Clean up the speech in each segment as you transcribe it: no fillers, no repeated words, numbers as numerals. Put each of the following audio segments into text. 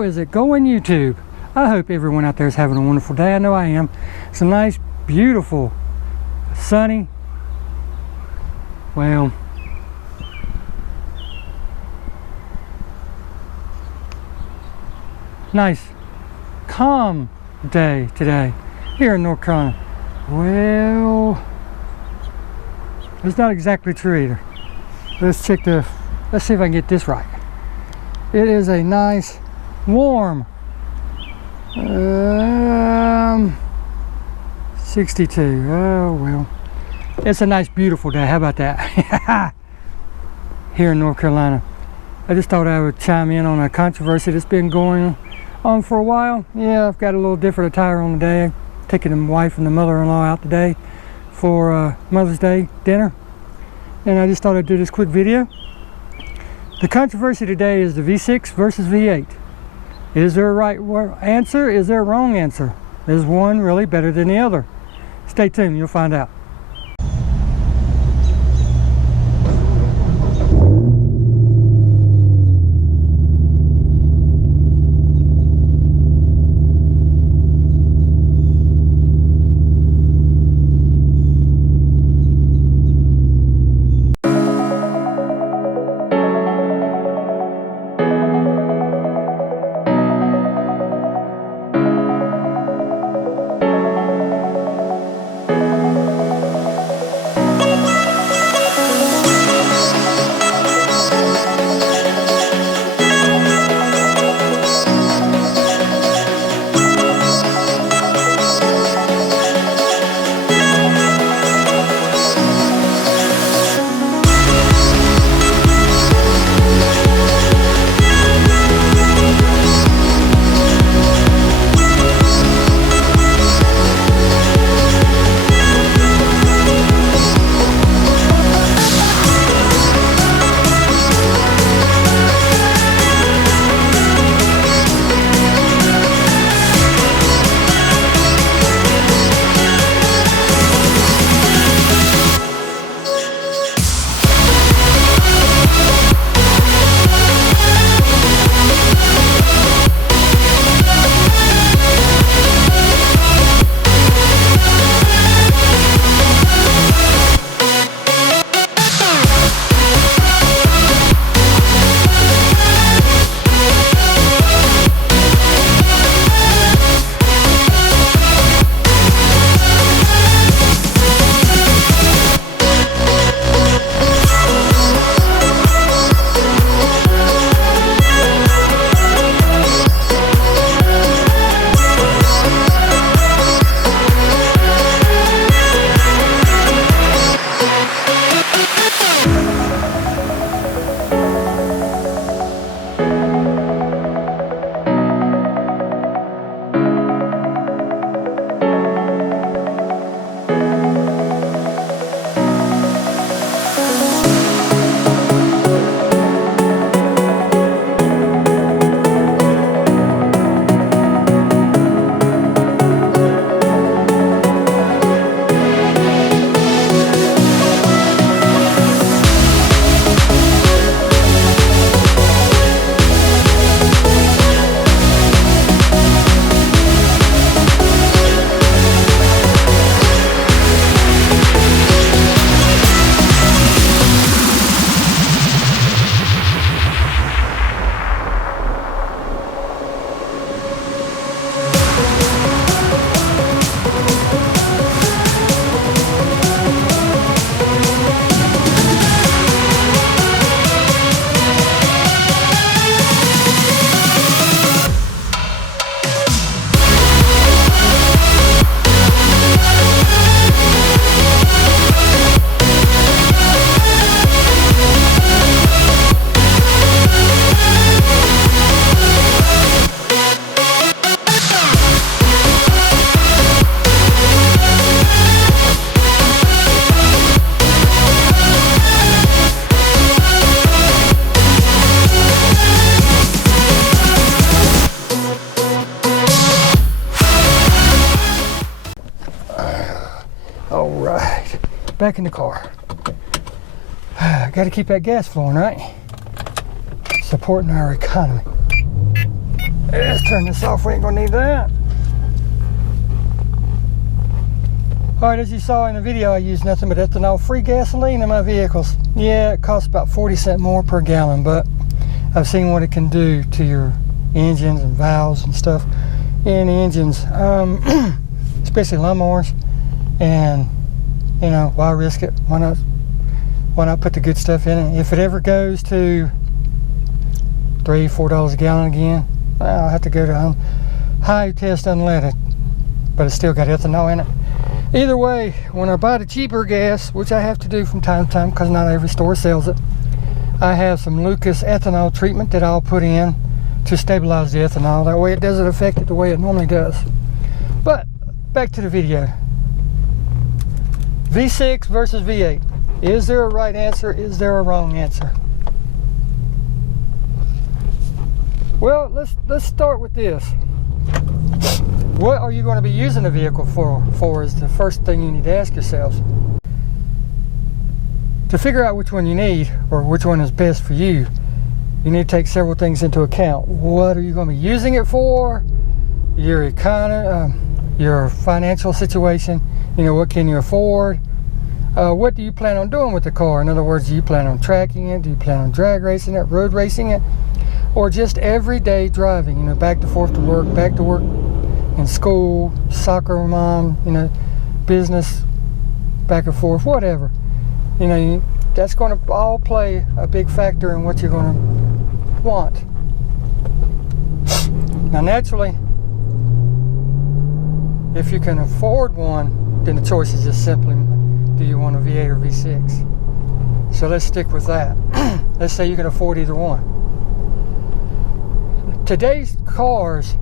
How is it going, YouTube? I hope everyone out there is having a wonderful day. I know I am. It's a nice, beautiful, sunny, well, nice, calm day today here in North Carolina. Well, it's not exactly true either. Let's see if I can get this right. It is a nice, warm, 62. Oh, well. It's a nice, beautiful day. How about that? Here in North Carolina. I just thought I would chime in on a controversy that's been going on for a while. Yeah, I've got a little different attire on today. I'm taking the wife and the mother-in-law out today for Mother's Day dinner. And I just thought I'd do this quick video. The controversy today is the V6 versus V8. Is there a right answer? Is there a wrong answer? Is one really better than the other? Stay tuned, you'll find out. Back in the car. Got to keep that gas flowing, right? Supporting our economy. Let's turn this off, we ain't gonna need that. Alright, as you saw in the video, I use nothing but ethanol-free gasoline in my vehicles. Yeah, it costs about 40 cents more per gallon, but I've seen what it can do to your engines and valves and stuff in the engines, especially lawnmowers. And, you know, why risk it? Why not put the good stuff in it? If it ever goes to $3, $4 a gallon again, well, I'll have to go to high test unleaded, but it's still got ethanol in it. Either way, when I buy the cheaper gas, which I have to do from time to time because not every store sells it, I have some Lucas ethanol treatment that I'll put in to stabilize the ethanol. That way it doesn't affect it the way it normally does. But back to the video. V6 versus V8. Is there a right answer? Is there a wrong answer? Well, let's start with this. What are you going to be using the vehicle for is the first thing you need to ask yourselves. To figure out which one you need or which one is best for you, you need to take several things into account. What are you going to be using it for? Your economy, your financial situation. You know, what can you afford? What do you plan on doing with the car? In other words, do you plan on tracking it? Do you plan on drag racing it, road racing it? Or just everyday driving, you know, back and forth to work, back to work in school, soccer mom, you know, business, back and forth, whatever. You know, that's going to all play a big factor in what you're going to want. Now, naturally, if you can afford one, then the choice is just simply, do you want a V8 or V6? So let's stick with that. Let's say you can afford either one. Today's cars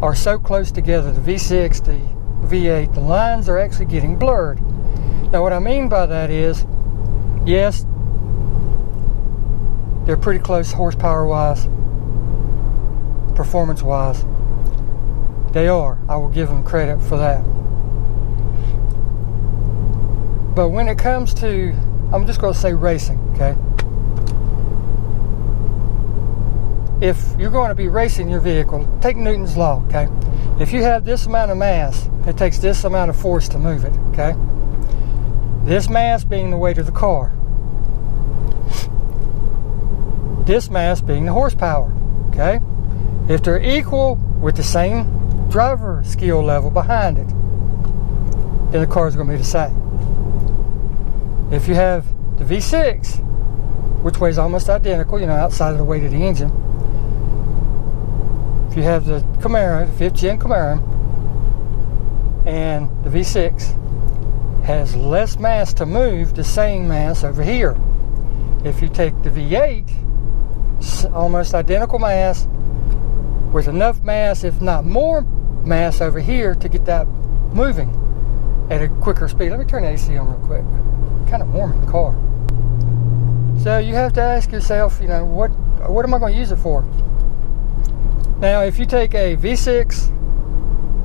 are so close together, the V6, the V8, the lines are actually getting blurred. Now what I mean by that is, yes, they're pretty close horsepower-wise, performance-wise. They are. I will give them credit for that. But when it comes to, I'm just going to say racing, okay? If you're going to be racing your vehicle, take Newton's law, okay? If you have this amount of mass, it takes this amount of force to move it, okay? This mass being the weight of the car. This mass being the horsepower, okay? If they're equal with the same driver skill level behind it, then the car is going to be the same. If you have the V6, which weighs almost identical, you know, outside of the weight of the engine, if you have the Camaro, the 5th gen Camaro, and the V6 has less mass to move the same mass over here. If you take the V8, almost identical mass, with enough mass, if not more mass over here to get that moving at a quicker speed. Let me turn the AC on real quick. Kind of warm in the car. So you have to ask yourself, you know, what am I going to use it for? Now, if you take a V6,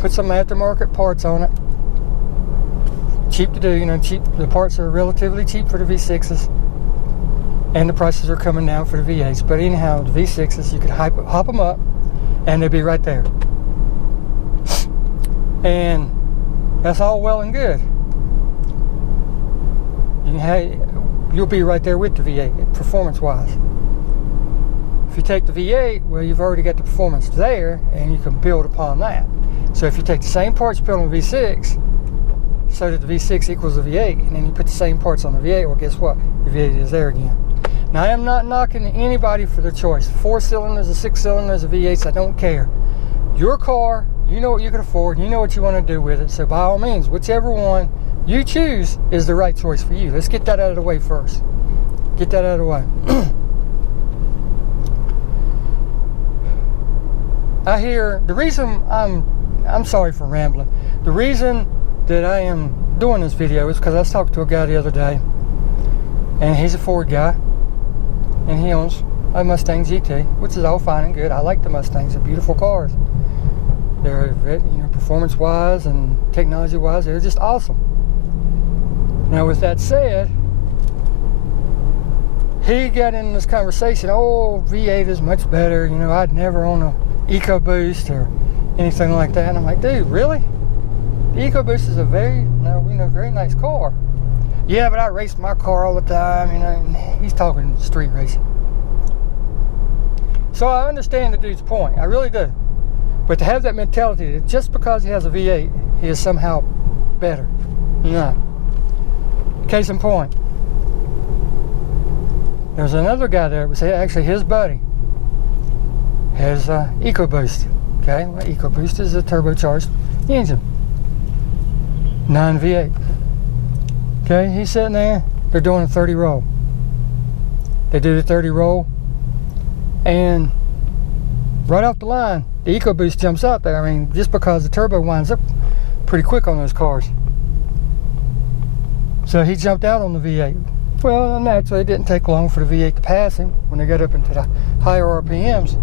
put some aftermarket parts on it, cheap to do, you know, cheap. The parts are relatively cheap for the V6s, and the prices are coming down for the V8s. But anyhow, the V6s, you could hop them up, and they'll be right there. And that's all well and good. You'll be right there with the V8, performance-wise. If you take the V8, well, you've already got the performance there, and you can build upon that. So if you take the same parts you put on the V6, so that the V6 equals the V8, and then you put the same parts on the V8, well, guess what? The V8 is there again. Now, I am not knocking anybody for their choice. 4 cylinders or 6 cylinders or V8s, I don't care. Your car, you know what you can afford, you know what you want to do with it, so by all means, whichever one you choose is the right choice for you. Let's get that out of the way first. Get that out of the way. I hear, the reason I'm sorry for rambling. The reason that I am doing this video is because I was talking to a guy the other day, and he's a Ford guy, and he owns a Mustang GT, which is all fine and good. I like the Mustangs. They're beautiful cars. They're, you know, performance-wise and technology-wise, they're just awesome. Now, with that said, he got in this conversation, oh, V8 is much better. You know, I'd never own EcoBoost or anything like that. And I'm like, dude, really? The EcoBoost is a very nice car. Yeah, but I race my car all the time, you know. And he's talking street racing. So I understand the dude's point. I really do. But to have that mentality that just because he has a V8, he is somehow better. No. Case in point. There's another guy there. It was actually his buddy. Has EcoBoost. Okay, well, EcoBoost is a turbocharged engine. 9 V8. Okay, he's sitting there. They're doing a 30 roll. They do the 30 roll. And right off the line, the EcoBoost jumps out there. I mean, just because the turbo winds up pretty quick on those cars. So he jumped out on the V8. Well, naturally, it didn't take long for the V8 to pass him when they got up into the higher RPMs.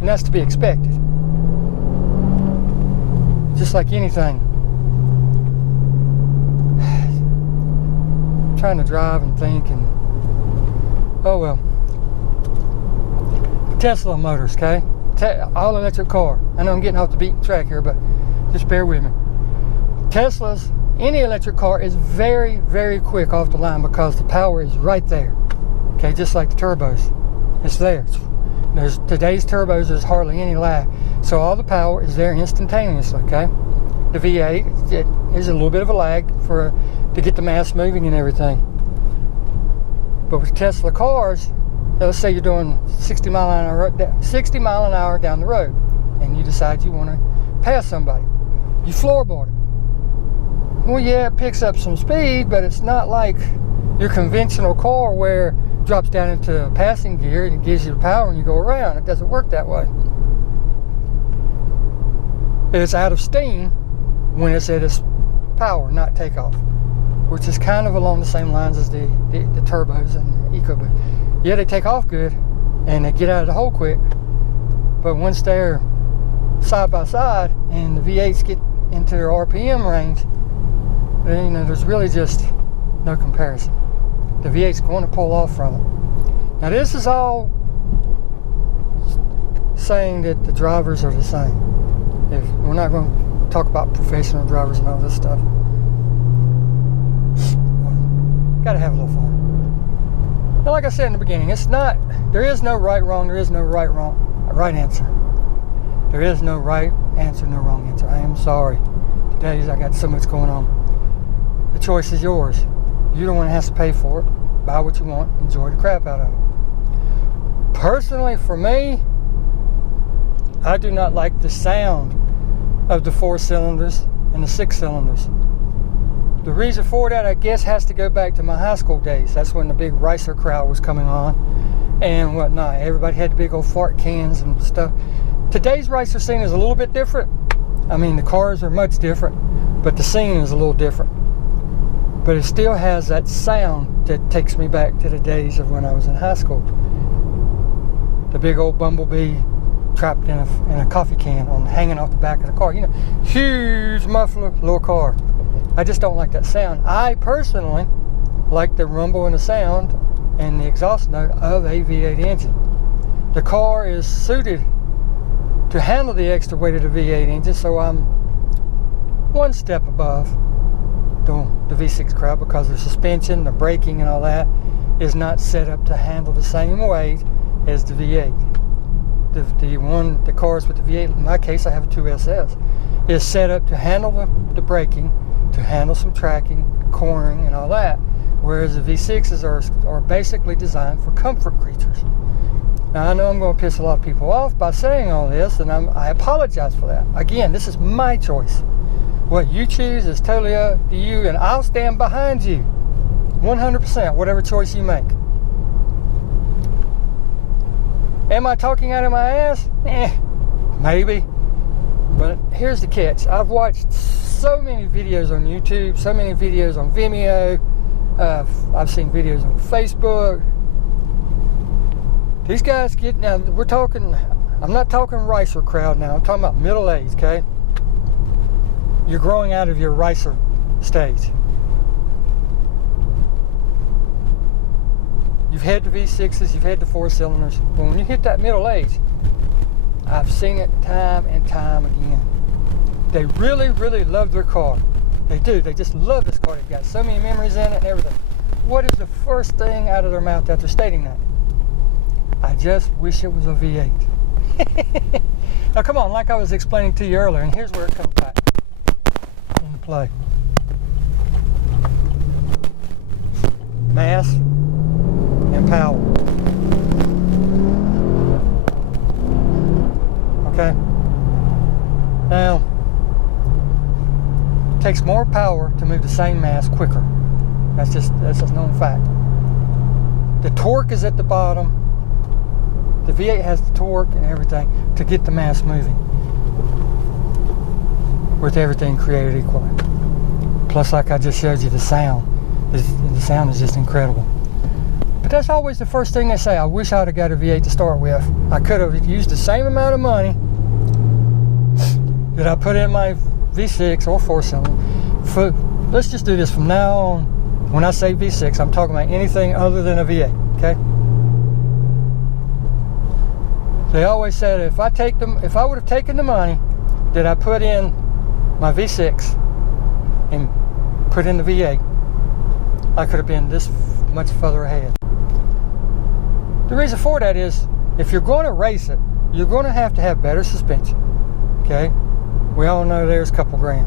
And that's to be expected. Just like anything. I'm trying to drive and think and oh well. Tesla Motors, okay? All electric car. I know I'm getting off the beaten track here, but just bear with me. Tesla's, any electric car is very, very quick off the line because the power is right there. Okay, just like the turbos. It's there. Today's turbos, there's hardly any lag. So all the power is there instantaneously, okay? The V8, it is a little bit of a lag to get the mass moving and everything. But with Tesla cars, let's say you're doing 60 mile an hour down the road, and you decide you want to pass somebody. You floorboard it. Well, yeah, it picks up some speed, but it's not like your conventional car where it drops down into passing gear and it gives you the power and you go around. It doesn't work that way. It's out of steam when it's at its power, not takeoff, which is kind of along the same lines as the turbos and the EcoBoost. Yeah, they take off good and they get out of the hole quick, but once they're side by side and the V8s get into their RPM range, then, you know, there's really just no comparison. The V8's going to pull off from it. Now, this is all saying that the drivers are the same. We're not going to talk about professional drivers and all this stuff. Got to have a little fun. Now, like I said in the beginning, there is no right answer. There is no right answer, no wrong answer. I am sorry. Today, I got so much going on. The choice is yours. You're the one that has to pay for it. Buy what you want. Enjoy the crap out of it. Personally, for me, I do not like the sound of the 4 cylinders and the 6 cylinders. The reason for that, I guess, has to go back to my high school days. That's when the big racer crowd was coming on and whatnot. Everybody had the big old fart cans and stuff. Today's racer scene is a little bit different. I mean, the cars are much different, but the scene is a little different. But it still has that sound that takes me back to the days of when I was in high school. The big old bumblebee trapped in a coffee can hanging off the back of the car. You know, huge muffler, little car. I just don't like that sound. I personally like the rumble and the sound and the exhaust note of a V8 engine. The car is suited to handle the extra weight of the V8 engine, so I'm one step above the V6 crowd because the suspension, the braking, and all that is not set up to handle the same weight as the V8. The cars with the V8, in my case, I have a 2SS, is set up to handle the braking, to handle some tracking, cornering, and all that, whereas the V6s are basically designed for comfort creatures. Now, I know I'm going to piss a lot of people off by saying all this, and I apologize for that. Again, this is my choice. What you choose is totally up to you, and I'll stand behind you 100%, whatever choice you make. Am I talking out of my ass? Maybe. But here's the catch. I've watched so many videos on YouTube, so many videos on Vimeo. I've seen videos on Facebook. These guys now we're talking, I'm not talking racer crowd now, I'm talking about middle age, okay? You're growing out of your racer stage. You've had the V6s, you've had the 4-cylinders, but when you hit that middle age, I've seen it time and time again. They really, really love their car. They do. They just love this car. They've got so many memories in it and everything. What is the first thing out of their mouth after stating that? I just wish it was a V8. Now come on, like I was explaining to you earlier, and here's where it comes back into play. Mass and power. Okay? Now, it takes more power to move the same mass quicker. That's just a known fact. The torque is at the bottom. The V8 has the torque and everything to get the mass moving, with everything created equally. Plus, like I just showed you, the sound. The sound is just incredible. But that's always the first thing they say. I wish I'd have got a V8 to start with. I could have used the same amount of money that I put in my V6 or 4-cylinder. Let's just do this from now on. When I say V6, I'm talking about anything other than a V8, okay? They always said if I would have taken the money that I put in my V6 and put in the V8, I could have been this much further ahead. The reason for that is, if you're going to race it, you're going to have better suspension, okay? We all know there's a couple grand.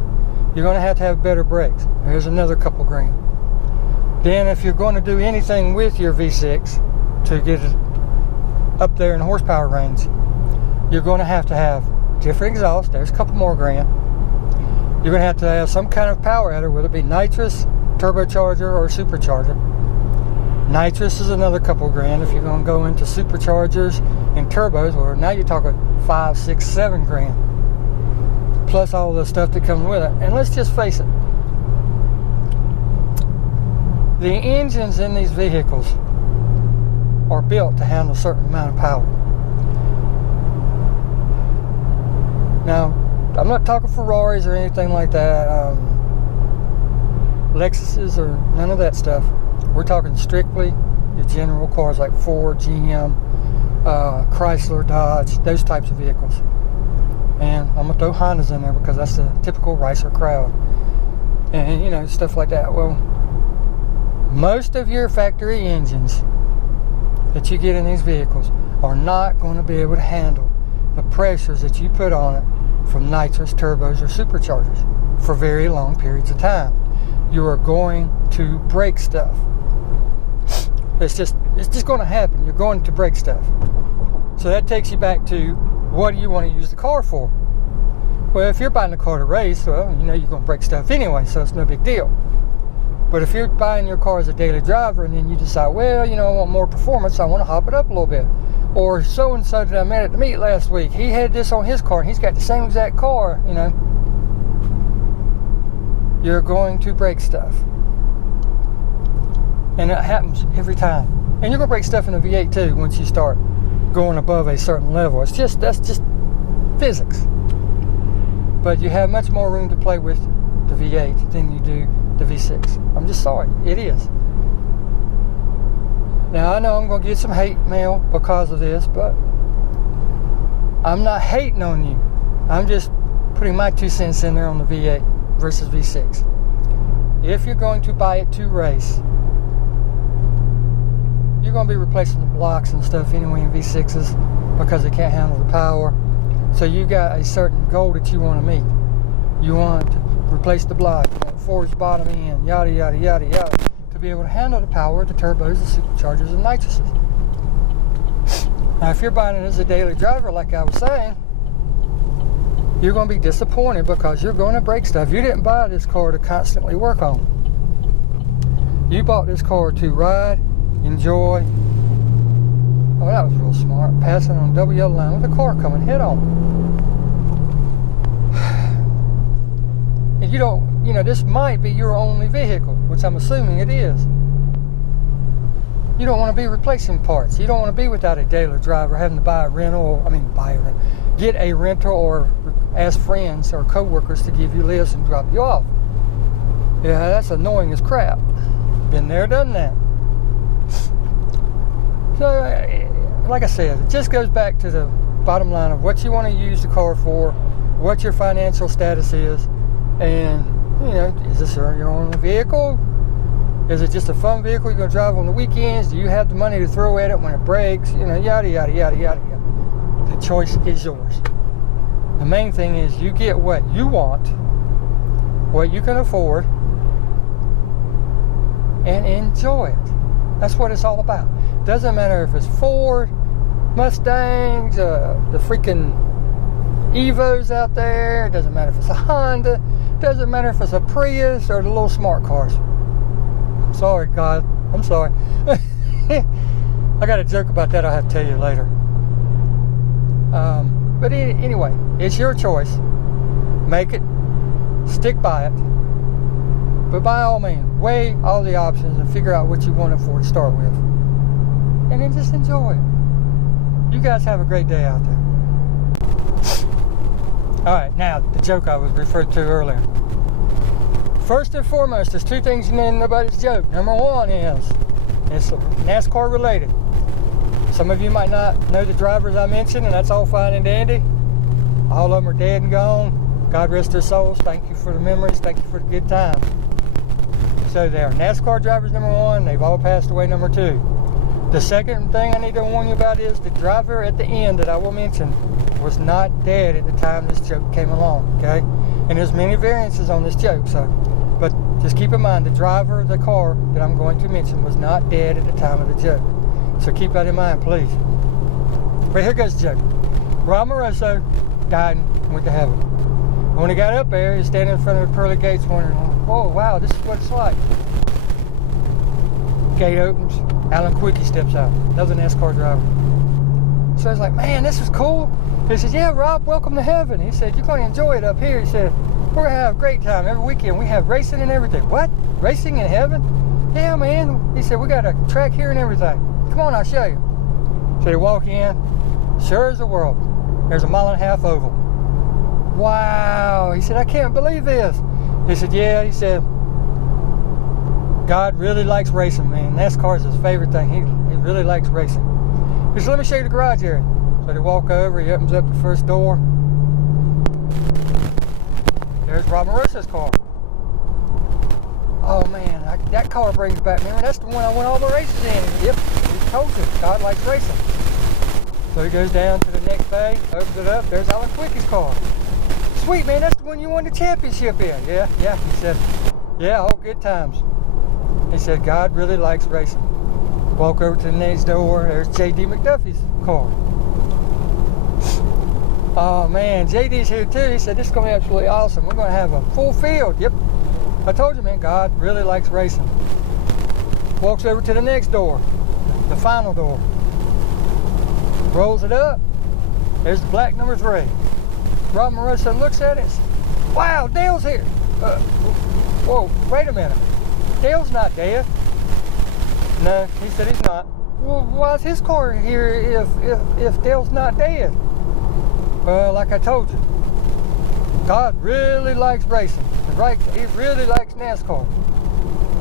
You're going to have better brakes. There's another couple grand. Then if you're going to do anything with your V6 to get it up there in horsepower range, you're going to have different exhaust. There's a couple more grand. You're going to have some kind of power adder, whether it be nitrous, turbocharger, or supercharger. Nitrous is another couple grand. If you're going to go into superchargers and turbos, or now you're talking 5, 6, 7 grand. Plus all the stuff that comes with it. And let's just face it, the engines in these vehicles are built to handle a certain amount of power. Now, I'm not talking Ferraris or anything like that, Lexuses or none of that stuff. We're talking strictly the general cars like Ford, GM, Chrysler, Dodge, those types of vehicles. And I'm going to throw Hondas in there because that's the typical racer crowd. And, you know, stuff like that. Well, most of your factory engines that you get in these vehicles are not going to be able to handle the pressures that you put on it from nitrous, turbos, or superchargers for very long periods of time. You are going to break stuff. It's just going to happen. You're going to break stuff. So that takes you back to, what do you want to use the car for? Well, if you're buying the car to race, well, you know you're going to break stuff anyway, so it's no big deal. But if you're buying your car as a daily driver and then you decide, well, you know, I want more performance, I want to hop it up a little bit. Or so-and-so that I met at the meet last week, he had this on his car and he's got the same exact car, you know. You're going to break stuff. And it happens every time. And you're going to break stuff in a V8 too once you start going above a certain level. That's just physics. But you have much more room to play with the V8 than you do the V6. I'm just sorry, it is. Now I know I'm going to get some hate mail because of this, but I'm not hating on you. I'm just putting my 2 cents in there on the V8 versus V6. If you're going to buy it to race, you're going to be replacing the blocks and stuff anyway in V6s because they can't handle the power. So you got a certain goal that you want to meet. You want to replace the block, you want forged bottom end, yada yada yada yada, to be able to handle the power of the turbos, the superchargers, and nitrous's. Now if you're buying it as a daily driver, like I was saying, you're going to be disappointed because you're going to break stuff. You didn't buy this car to constantly work on. You bought this car to ride, enjoy. Oh, that was real smart. Passing on a double yellow line with a car coming head on. And you don't, you know, this might be your only vehicle, which I'm assuming it is. You don't want to be replacing parts. You don't want to be without a daily driver having to buy a rental, or, get a rental or ask friends or co-workers to give you lifts and drop you off. Yeah, that's annoying as crap. Been there, done that. So, like I said, it just goes back to the bottom line of what you want to use the car for, what your financial status is, and, you know, is this your own vehicle? Is it just a fun vehicle you're going to drive on the weekends? Do you have the money to throw at it when it breaks? You know, yada, yada, yada, yada, yada. The choice is yours. The main thing is you get what you want, what you can afford, and enjoy it. That's what it's all about. Doesn't matter if it's Ford, Mustangs, the freaking Evos out there. Doesn't matter if it's a Honda. Doesn't matter if it's a Prius or the little smart cars. I'm sorry, God. I'm sorry. I got a joke about that I'll have to tell you later. But anyway, it's your choice. Make it. Stick by it. But by all means, weigh all the options and figure out what you want it for to start with. And then just enjoy it. You guys have a great day out there. Alright, now the joke I was referred to earlier. First and foremost, there's two things you need to know about this joke. Number one is, it's NASCAR related. Some of you might not know the drivers I mentioned, and that's all fine and dandy. All of them are dead and gone. God rest their souls. Thank you for the memories. Thank you for the good times. So they are NASCAR drivers, number one. They've all passed away, number two. The second thing I need to warn you about is the driver at the end that I will mention was not dead at the time this joke came along, okay? And there's many variances on this joke, but just keep in mind the driver of the car that I'm going to mention was not dead at the time of the joke. So keep that in mind, please. But here goes the joke. Rob Moroso died and went to heaven. When he got up there, he was standing in front of the pearly gates wondering, oh, wow, this is what it's like. Gate opens, Alan Quickie steps out, another NASCAR driver. So he's like, man, this is cool. He says, yeah, Rob, welcome to heaven. He said, you're going to enjoy it up here. He said, we're going to have a great time every weekend. We have racing and everything. What? Racing in heaven? Yeah, man. He said, we got a track here and everything. Come on, I'll show you. So they walk in. Sure as the world. There's a 1.5 mile oval. Wow. He said, I can't believe this. He said, yeah. He said, God really likes racing, man. NASCAR is his favorite thing. He really likes racing. He said, let me show you the garage area. So they walk over. He opens up the first door. There's Rob Moroso's car. Oh, man. That car brings back memory. That's the one I won all the races in. Yep. He told you. God likes racing. So he goes down to the next bay, opens it up. There's Alan Quickie's car. Sweet, man. That's the one you won the championship in. Yeah. He said, yeah, all good times. He said, God really likes racing. Walk over to the next door. There's J.D. McDuffie's car. Oh, man. J.D.'s here, too. He said, this is going to be absolutely awesome. We're going to have a full field. Yep. I told you, man, God really likes racing. Walks over to the next door, the final door. Rolls it up. There's the black number 3. Rob Moroso looks at it and says, wow, Dale's here. Whoa, wait a minute. Dale's not dead. No, he said he's not. Well, why is his car here if Dale's not dead? Well, like I told you, God really likes racing. Right? He really likes NASCAR.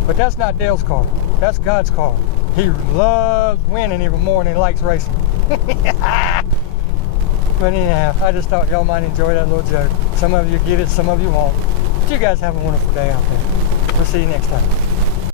But that's not Dale's car. That's God's car. He loves winning even more than he likes racing. But anyhow, I just thought y'all might enjoy that little joke. Some of you get it, some of you won't. But you guys have a wonderful day out there. We'll see you next time.